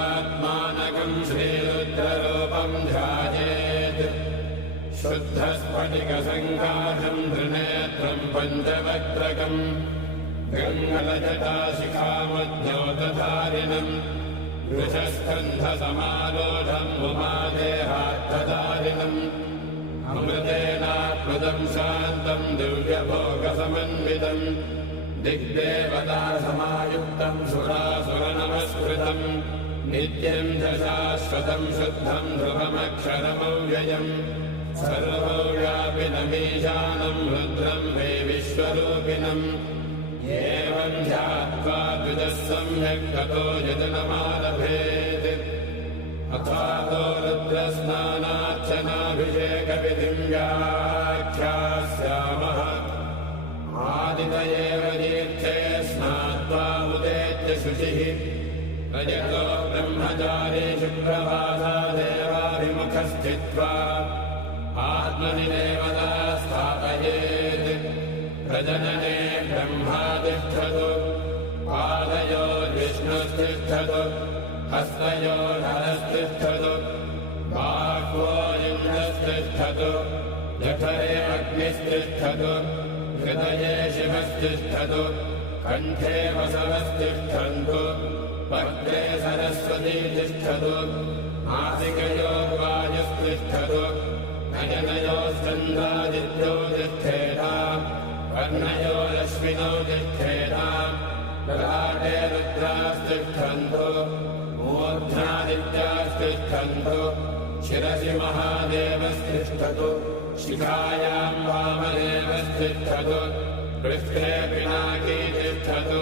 शुद्धात्मानकं श्रीरुद्ररूपं ध्यायेत् शुद्धस्फटिकसङ्काशं त्रिनेत्रं पञ्चवक्त्रकं गङ्गलजटाशिखामध्योतधारिणम् वृषस्कन्धसमारोढम् उमादेहार्थधारिणम् अमृतेनाप्लुतं शान्तं दिव्यभोगसमन्वितम् दिग्देवतासमायुक्तं सुरासुरनमस्कृतम् नित्यं च शाश्वतं शुद्धं ध्रुवमक्षरमव्ययम् सर्वव्यापिनमीशानं रुद्रं वै विश्वरूपिणम् एवं ध्यात्वा द्विजः सम्यक् ततो यजनमारभेत् अथातो रुद्रस्नानार्चनाभिषेकविधिं व्याख्यास्यामः आदितयेव तीर्थे स्नात्वा उदेत्य शुचिः रजतो ब्रह्मचारी शुक्रवासा देवाभिमुखस्थित्वा आत्मनि देवता स्थापयेत् प्रजनने ब्रह्मा तिष्ठतु पादयोर्विष्णुस्तिष्ठतु हस्तयोर्हरस्तिष्ठतु बाह्वोऽलिङ्गस्तिष्ठतु जठरे अग्निस्तिष्ठतु हृदये शिवस्तिष्ठतु कण्ठे वसवस्तिष्ठन्तु वक्त्रे सरस्वती तिष्ठतु नासिकयोर्वायुस्तिष्ठतु नयनयोश्चन्द्रादित्यो तिष्ठेताम् कर्णयोरश्विनौ तिष्ठेताम् ललाटे रुद्रास्तिष्ठन्तु मूर्ध्नादित्यास्तिष्ठन्तु शिरसि महादेवस्तिष्ठतु शिखायां वामदेवस्तिष्ठतु पृष्ठे पिनाकी तिष्ठतु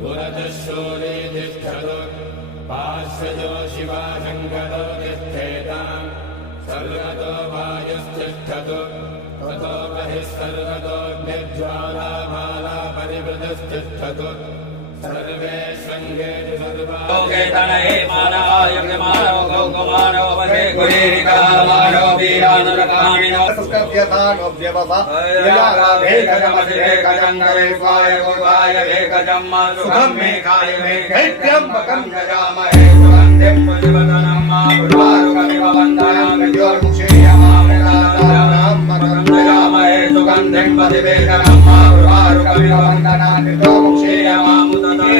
पुरतः शूली तिष्ठतु पार्श्वयो शिवाशङ्करो तिष्ठेताम् सर्वतो वायुस्तिष्ठतु ततो बहिः सर्वतोऽग्निज्वालामाला परिवृतस्तिष्ठतु सर्वेष्वङ्गेषु सर्वाणि मानो गौकुमारो वशे गुरीरिकामानो वीरानुरकामिनो संस्कृत्यतानो व्यवसा याराभेकजमधिरेकजङ्गरेवाय गोवाय भेकजं सुखं मे काय मे कैत्यम्बकं यजामहे सुगन्धिं पुष्पवदनं मा पुष्पारुकमिव वन्दामि द्योर्मुक्षीयमामृतानां मकं यजामहे सुगन्धिं पतिवेदनं मा पुष्पारुकमिव वन्दनामि द्योर्मुक्षीयमामुदते